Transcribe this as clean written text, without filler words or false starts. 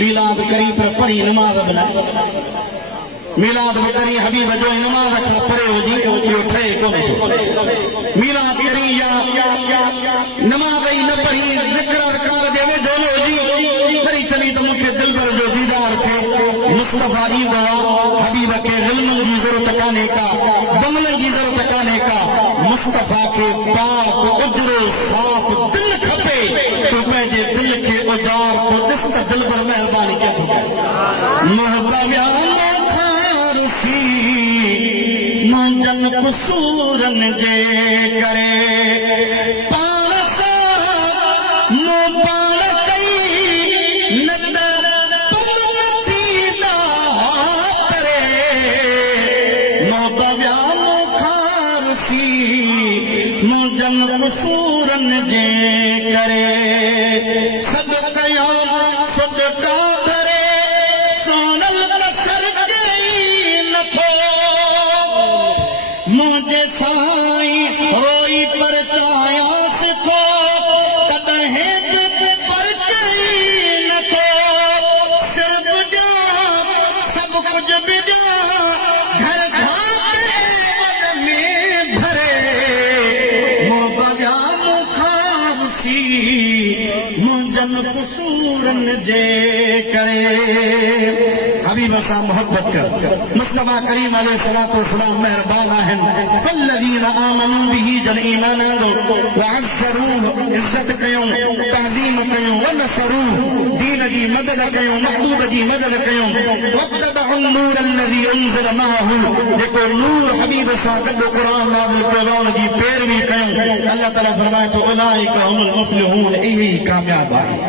मिलाद करी पर पढ़ी नमाज बना मिलाद करी हबीब जो नमाज परे हो जी उठे को मिलाद करी या नमाज ही न पढ़ी जिक्र अज़कार देवे दोनों जी करी चली तो मुझे दिल पर जो दीदार थे मुस्तफा जी दवा हबीब के इल्म की जरूरत काने का बंगलन की जरूरत काने का मुस्तफा के पाक उजरो साफ दिल खपे तो पंहिंजे दिल के उजार को ॾिस त दिल पर मेहरबानी कयो महबूबा मुंहिंजनि कुसूरनि जे करे पाण सां मूं पाण कई न त पल थींदा परे महबूबा मुखारसी मुंहिंजनि कुसूरनि जे करे सभु कया सदका भरे सोनल कसर चई नथो मुझे साईं रोई पर चायास थो कदहें पर चई नथो सिर्फ जा सब कुछ बिजा घर घाटे वद में भरे मोबया मुखारसी मुंजन कुसूरन जे करे हबीब सां मोहब्बत कर मुस्तफा करीम अलैहिस्सलातु वस्सलाम मेहरबान आहिनि फल्लज़ीन आमनू बिही जन ईमान आंदो वअज़्ज़रूहु इज्जत कयूं तअज़ीम कयूं वनसरूहु दीन जी मदद कयूं महबूब जी मदद कयूं वत्तबअु नूर अल्लज़ी उनज़िल मअहू जेको नूर हबीब सां गॾु क़ुरान नाज़िल कयो उन जी पैरवी कयूं अल्लाह ताला फरमाए थो उलाइका हुमुल मुफ़्लिहून इहे ई कामयाब आहिनि।